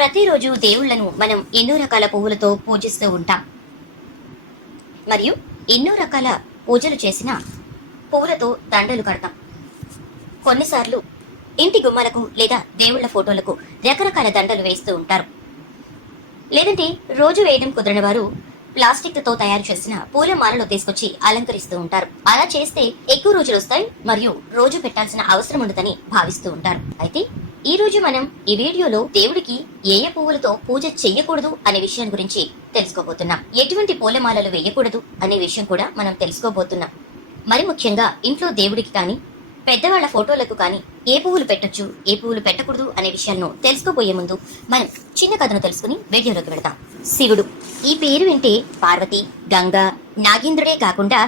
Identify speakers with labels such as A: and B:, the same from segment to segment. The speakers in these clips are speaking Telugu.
A: ప్రతిరోజు దేవుళ్ళను మనం ఎన్నో రకాల పువ్వులతో పూజిస్తూ ఉంటాం. మరియు ఎన్నో రకాల పూజలు చేసిన పువ్వులతో దండలు కడతాం. కొన్నిసార్లు ఇంటి గుమ్మలకు లేదా దేవుళ్ళ ఫోటోలకు రకరకాల దండలు వేస్తూ ఉంటారు. లేదంటే రోజు వేయడం కుదరని వారు ప్లాస్టిక్తో తయారు చేసిన పూల మాలలు తీసుకొచ్చి అలంకరిస్తూ ఉంటారు. అలా చేస్తే ఎక్కువ రోజులు వస్తాయి మరియు రోజు పెట్టాల్సిన అవసరం ఉండదని భావిస్తూ ఉంటారు. అయితే ఈ రోజు మనం ఈ వీడియోలో దేవుడికి ఏ ఏ పువ్వులతో పూజ చెయ్యకూడదు అనే విషయం గురించి తెలుసుకోబోతున్నాం. ఎటువంటి పూలమాలలు వేయకూడదు అనే విషయం కూడా మనం తెలుసుకోబోతున్నాం. మరి ముఖ్యంగా ఇంట్లో దేవుడికి కానీ పెద్దవాళ్ళ ఫోటోలకు కానీ ఏ పువ్వులు పెట్టొచ్చు ఏ పువ్వులు పెట్టకూడదు అనే విషయాలను తెలుసుకోబోయే ముందు మనం చిన్న కథను తెలుసుకుని వీడియోలోకి వెళదాం. శివుడు ఈ పేరు వింటే పార్వతి గంగ నాగేంద్రుడే కాకుండా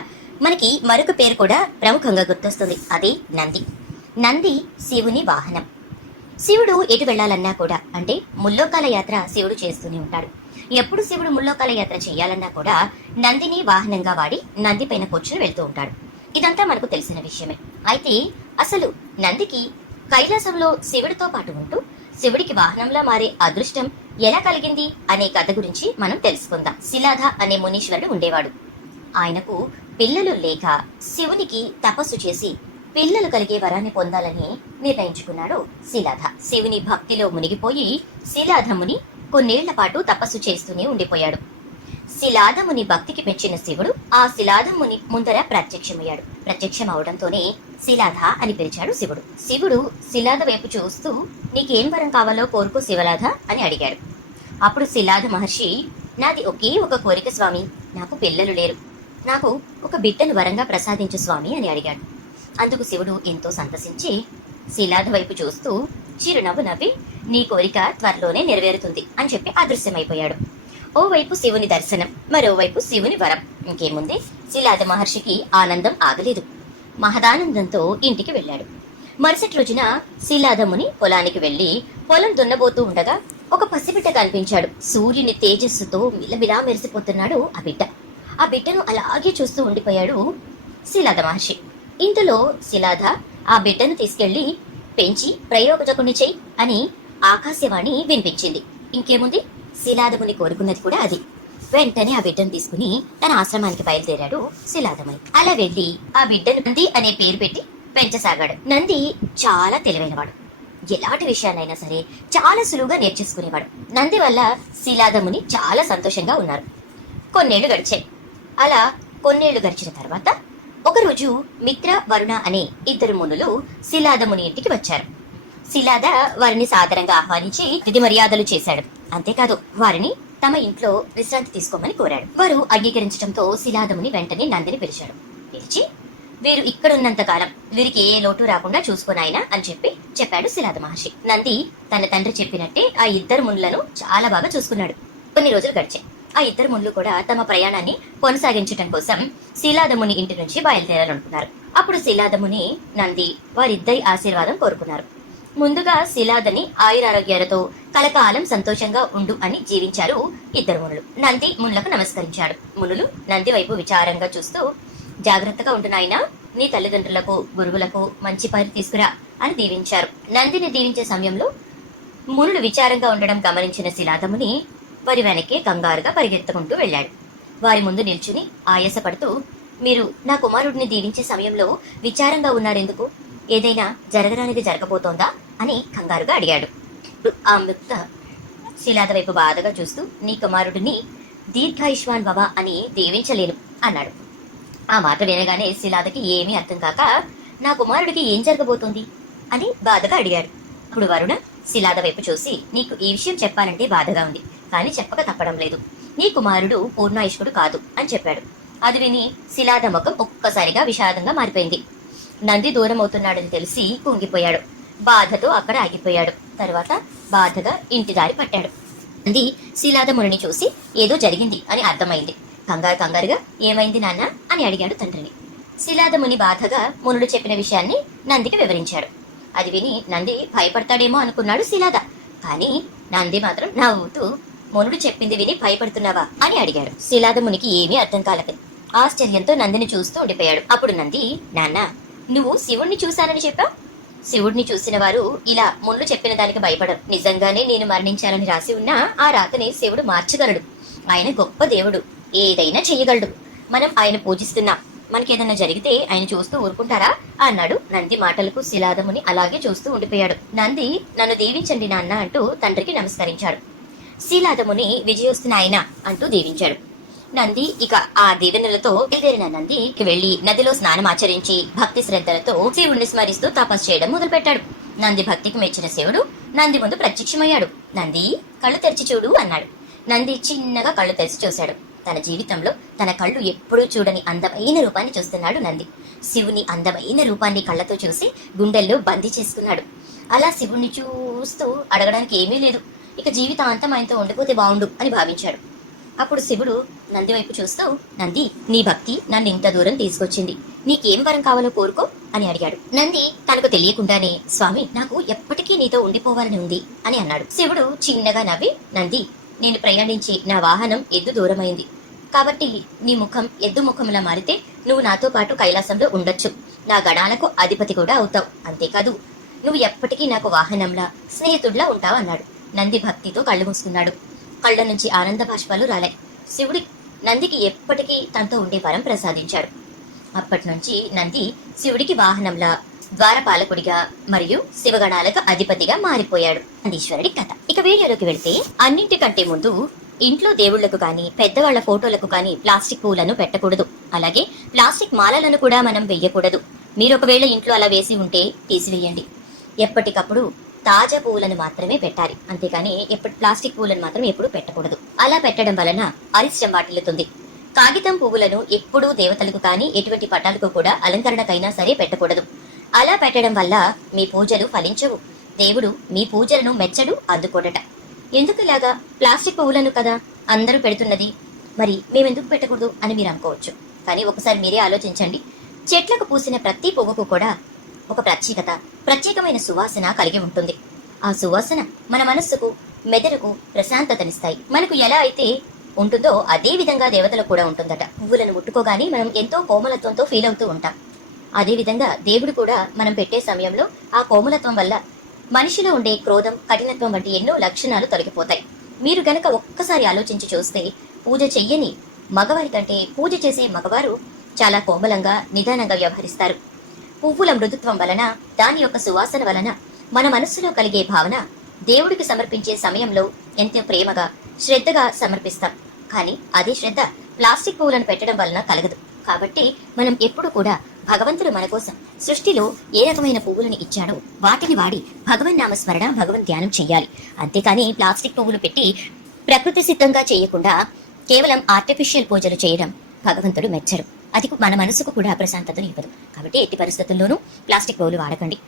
A: మనకి మరొక పేరు కూడా ప్రముఖంగా గుర్తొస్తుంది. అదే నంది. నంది శివుని వాహనం. శివుడు ఎటు వెళ్ళాలన్నా కూడా అంటే ముల్లోకాల యాత్ర శివుడు చేస్తూనే ఉంటాడు. ఎప్పుడు శివుడు ముల్లోకాల యాత్ర చేయాలన్నా కూడా నందిని వాహనంగా వాడి నంది పైన కూర్చుని వెళ్తూ ఉంటాడు. ఇదంతా మనకు తెలిసిన విషయమే. అయితే అసలు నందికి కైలాసంలో శివుడితో పాటు ఉంటూ శివుడికి వాహనంలా మారే అదృష్టం ఎలా కలిగింది అనే కథ గురించి మనం తెలుసుకుందాం. శిలాధ అనే మునీశ్వరుడు ఉండేవాడు. ఆయనకు పిల్లలు లేక శివునికి తపస్సు చేసి పిల్లలు కలిగే వరాన్ని పొందాలని నిర్ణయించుకున్నాడు శిలాధ. శివుని భక్తిలో మునిగిపోయి శిలాధముని కొన్నేళ్ళ పాటు తపస్సు చేస్తూనే ఉండిపోయాడు. శిలాధముని భక్తికి మెచ్చిన శివుడు ఆ శిలాధముని ముందర ప్రత్యక్షమయ్యాడు. ప్రత్యక్షం అవడంతోనే శిలాధ అని పిలిచాడు శివుడు. శివుడు శిలాధ వైపు చూస్తూ నీకేం వరం కావాలో కోరుకో శివలాధ అని అడిగాడు. అప్పుడు శిలాధ మహర్షి నాది ఒకే ఒక కోరిక స్వామి. నాకు పిల్లలు లేరు. నాకు ఒక బిడ్డను వరంగా ప్రసాదించు స్వామి అని అడిగాడు. అందుకు శివుడు ఎంతో సంతసించి శీలాద వైపు చూస్తూ చిరునవ్వు నవ్వి నీ కోరిక త్వరలోనే నెరవేరుతుంది అని చెప్పి అదృశ్యమైపోయాడు. ఓవైపు శివుని దర్శనం మరోవైపు శివుని వరం. ఇంకేముంది? శిలాద మహర్షికి ఆనందం ఆగలేదు. మహదానందంతో ఇంటికి వెళ్ళాడు. మరుసటి రోజున శిలాదముని పొలానికి వెళ్ళి పొలం దున్నబోతూ ఉండగా ఒక పసిబిడ్డ కనిపించాడు. సూర్యుని తేజస్సుతో మిలమిలా మెరిసిపోతున్నాడు ఆ బిడ్డ. ఆ బిడ్డను అలాగే చూస్తూ ఉండిపోయాడు శిలాద మహర్షి. ఇంతలో శిలాధ ఆ బిడ్డను తీసుకెళ్ళి పెంచి ప్రయోజకుని చెయ్యి అని ఆకాశవాణి వినిపించింది. ఇంకేముంది? శిలాదముని కోరుకున్నది కూడా అది. వెంటనే ఆ బిడ్డను తీసుకుని తన ఆశ్రమానికి బయలుదేరాడు శిలాదముని అలా వెళ్ళి ఆ బిడ్డను నంది అనే పేరు పెట్టి పెంచసాగాడు. నంది చాలా తెలివైనవాడు. ఎలాంటి విషయాన్నైనా సరే చాలా సులువుగా నేర్చేసుకునేవాడు. నంది వల్ల శిలాదముని చాలా సంతోషంగా ఉన్నారు. కొన్నేళ్ళు గడిచాయి. అలా కొన్నేళ్ళు గడిచిన తర్వాత ఒకరోజు మిత్ర వరుణ అనే ఇద్దరు మునులు శిలాదముని ఇంటికి వచ్చారు. శిలాద వారిని సాదరంగా ఆహ్వానించి విధి మర్యాదలు చేశాడు. అంతేకాదు వారిని తమ ఇంట్లో విశ్రాంతి తీసుకోమని కోరాడు. వారు అంగీకరించడంతో శిలాదముని వెంటనే నందిని పిలిచాడు. పిలిచి వీరు ఇక్కడున్నంత కాలం వీరికి ఏ లోటు రాకుండా చూసుకోనాయన అని చెప్పి చెప్పాడు శిలాద మహర్షి. నంది తన తండ్రి చెప్పినట్టే ఆ ఇద్దరు మునులను చాలా బాగా చూసుకున్నాడు. కొన్ని రోజులు గడిచాయి. ఆ ఇద్దరు మునులు కూడా తమ ప్రయాణాన్ని కొనసాగించడం కోసం శిలాదముని ఇంటి నుంచి బయలుదేరాలనుకున్నారు. అప్పుడు శిలాదముని నంది వారిద్దరి ఆశీర్వాదం కోరుకున్నారు. ముందుగా శిలాదని ఆయురారోగ్యాలతో కలకాలం సంతోషంగా ఉండు అని జీవించారు ఇద్దరు మునులు. నంది మునులకు నమస్కరించాడు. మునులు నంది వైపు విచారంగా చూస్తూ జాగ్రత్తగా ఉంటున్నాయినా నీ తల్లిదండ్రులకు గురువులకు మంచి పని తీసుకురా అని దీవించారు. నందిని దీవించే సమయంలో మునులు విచారంగా ఉండడం గమనించిన శిలాదముని వారి వెనకే కంగారుగా పరిగెత్తుకుంటూ వెళ్ళాడు. వారి ముందు నిల్చుని ఆయాసపడుతూ మీరు నా కుమారుడిని దీవించే సమయంలో విచారంగా ఉన్నారెందుకు? ఏదైనా జరగడానికి జరగబోతోందా? అని కంగారుగా అడిగాడు. ఆ ముక్త శిలాద వైపు బాధగా చూస్తూ నీ కుమారుడిని దీర్ఘాయుష్మాన్ భవ అని దీవించలేను అన్నాడు. ఆ మాట వినగానే శిలాదకి ఏమీ అర్థం కాక నా కుమారుడికి ఏం జరగబోతోంది? అని బాధగా అడిగాడు. ఇప్పుడు వరుణ శిలాద వైపు చూసి నీకు ఈ విషయం చెప్పాలంటే బాధగా ఉంది కానీ చెప్పక తప్పడం లేదు. నీ కుమారుడు పూర్ణాయుష్కుడు కాదు అని చెప్పాడు. అది విని శిలాద ముఖం ఒక్కసారిగా విషాదంగా మారిపోయింది. నంది దూరం అవుతున్నాడని తెలిసి కుంగిపోయాడు. బాధతో అక్కడ ఆగిపోయాడు. తర్వాత బాధగా ఇంటి దారి పట్టాడు. నంది శిలాదముని చూసి ఏదో జరిగింది అని అర్థమైంది. కంగారు కంగారుగా ఏమైంది నాన్న? అని అడిగాడు తండ్రిని. శిలాదముని బాధగా మునుడు చెప్పిన విషయాన్ని నందికి వివరించాడు. అది విని నంది భయపడతాడేమో అనుకున్నాడు శిలాద. కానీ నంది మాత్రం నవ్వుతూ మునుడు చెప్పింది విని భయపడుతున్నావా? అని అడిగాడు. శిలాద మునికి ఏమీ అర్థం కాలేదు. ఆశ్చర్యంతో నందిని చూస్తూ ఉండిపోయాడు. అప్పుడు నంది నాన్న నువ్వు శివుణ్ణి చూశానని చెప్పావు? శివుడిని చూసిన వారు ఇలా మునులు చెప్పిన దానికి భయపడరు. నిజంగానే నేను మరణించాలని రాసి ఉన్నా ఆ రాతని శివుడు మార్చగలడు. ఆయన గొప్ప దేవుడు. ఏదైనా చేయగలడు. మనం ఆయన పూజిస్తున్నాం. మనకేదైనా జరిగితే ఆయన చూస్తూ ఊరుకుంటారా? అన్నాడు. నంది మాటలకు శిలాదముని అలాగే చూస్తూ ఉండిపోయాడు. నంది నన్ను దీవించండి నాన్న అంటూ తండ్రికి నమస్కరించాడు. శీలాదముని విజయోస్తున్న ఆయన అంటూ దీవించాడు. నంది ఇక ఆ దీవెనలతో బయలుదేరిన నంది వెళ్ళి నదిలో స్నానం ఆచరించి భక్తి శ్రద్ధలతో శివుణ్ణి స్మరిస్తూ తపస్సు చేయడం మొదలుపెట్టాడు. నంది భక్తికి మెచ్చిన శివుడు నంది ముందు ప్రత్యక్షమయ్యాడు. నంది కళ్ళు తెరిచి చూడు అన్నాడు. నంది చిన్నగా కళ్ళు తెరిచి చూశాడు. తన జీవితంలో తన కళ్ళు ఎప్పుడూ చూడని అందమైన రూపాన్ని చూస్తున్నాడు నంది. శివుని అందమైన రూపాన్ని కళ్ళతో చూసి గుండెల్లో బందీ చేసుకున్నాడు. అలా శివుణ్ణి చూస్తూ అడగడానికి ఏమీ లేదు. ఇక జీవితాంతం ఆయనతో ఉండిపోతే బాగుండు అని భావించాడు. అప్పుడు శివుడు నంది వైపు చూస్తూ నంది నీ భక్తి నన్ను ఇంత దూరం తీసుకొచ్చింది. నీకేం వరం కావాలో కోరుకో అని అడిగాడు. నంది తనకు తెలియకుండానే స్వామి నాకు ఎప్పటికీ నీతో ఉండిపోవాలని ఉంది అని అన్నాడు. శివుడు చిన్నగా నవ్వి నంది నేను ప్రయాణించి నా వాహనం ఎద్దు దూరమైంది. కాబట్టి నీ ముఖం ఎద్దు ముఖంలా మారితే నువ్వు నాతో పాటు కైలాసంలో ఉండొచ్చు. నా గణాలకు అధిపతి కూడా అవుతావు. అంతేకాదు నువ్వు ఎప్పటికీ నాకు వాహనంలా స్నేహితుడిలా ఉంటావు అన్నాడు. నంది భక్తితో కళ్ళు మూసుకున్నాడు. కళ్ళ నుంచి ఆనంద భాష్పాలు రాలాయి. శివుడి నందికి ఎప్పటికీ తనతో ఉండే వరం ప్రసాదించాడు. అప్పటి నుంచి నంది శివుడికి వాహనంలా ద్వారపాలకుడిగా మరియు శివగణాలకు అధిపతిగా మారిపోయాడు. అందీశ్వరుడి కథ. ఇక వీడియోలోకి వెళ్తే అన్నింటికంటే ముందు ఇంట్లో దేవుళ్ళకు కానీ పెద్దవాళ్ళ ఫోటోలకు కానీ ప్లాస్టిక్ పూలను పెట్టకూడదు. అలాగే ప్లాస్టిక్ మాలలను కూడా మనం వెయ్యకూడదు. మీరు ఒకవేళ ఇంట్లో అలా వేసి ఉంటే తీసివేయండి. ఎప్పటికప్పుడు తాజా పువ్వులను మాత్రమే పెట్టాలి. అంతేకాని ఎప్పటి ప్లాస్టిక్ పువ్వులను మాత్రం ఎప్పుడు పెట్టకూడదు. అలా పెట్టడం వలన అరిష్టం వాటిల్లుతుంది. కాగితం పువ్వులను ఎప్పుడూ దేవతలకు కానీ ఎటువంటి పటాలకు కూడా అలంకరణకైనా సరే పెట్టకూడదు. అలా పెట్టడం వల్ల మీ పూజలు ఫలించవు. దేవుడు మీ పూజలను మెచ్చడు అందుకోడట ఎందుకులాగా ప్లాస్టిక్ పువ్వులను కదా అందరూ పెడుతున్నది. మరి మేమెందుకు పెట్టకూడదు అని మీరు అనుకోవచ్చు. కానీ ఒకసారి మీరే ఆలోచించండి. చెట్లకు పూసిన ప్రతి పువ్వుకు కూడా ఒక ప్రత్యేకత ప్రత్యేకమైన సువాసన కలిగి ఉంటుంది. ఆ సువాసన మన మనస్సుకు మెదడుకు ప్రశాంతతనిస్తాయి. మనకు ఎలా అయితే ఉంటుందో అదే విధంగా దేవతలకు కూడా ఉంటుందట. పువ్వులను ముట్టుకోగానే మనం ఎంతో కోమలత్వంతో ఫీల్ అవుతూ ఉంటాం. అదేవిధంగా దేవుడు కూడా మనం పెట్టే సమయంలో ఆ కోమలత్వం వల్ల మనిషిలో ఉండే క్రోధం కఠినత్వం వంటి ఎన్నో లక్షణాలు తొలగిపోతాయి. మీరు గనక ఒక్కసారి ఆలోచించి చూస్తే పూజ చెయ్యని మగవారి కంటే పూజ చేసే మగవారు చాలా కోమలంగా నిదానంగా వ్యవహరిస్తారు. పువ్వుల మృదుత్వం వలన దాని యొక్క సువాసన వలన మన మనస్సులో కలిగే భావన దేవుడికి సమర్పించే సమయంలో ఎంతో ప్రేమగా శ్రద్ధగా సమర్పిస్తాం. కానీ అదే శ్రద్ధ ప్లాస్టిక్ పువ్వులను పెట్టడం వలన కలగదు. కాబట్టి మనం ఎప్పుడు కూడా భగవంతుడు మన కోసం సృష్టిలో ఏ రకమైన పువ్వులను ఇచ్చాడో వాటిని వాడి భగవన్ నామస్మరణ భగవన్ ధ్యానం చేయాలి అంతేకాని ప్లాస్టిక్ పువ్వులు పెట్టి ప్రకృతి సిద్ధంగా చేయకుండా కేవలం ఆర్టిఫిషియల్ పూజలు చేయడం భగవంతుడు మెచ్చరు. అది మన మనసుకు కూడా ప్రశాంతతను ఇవ్వదు. కాబట్టి ఎట్టి పరిస్థితుల్లోనూ ప్లాస్టిక్ పువ్వులు వాడకండి.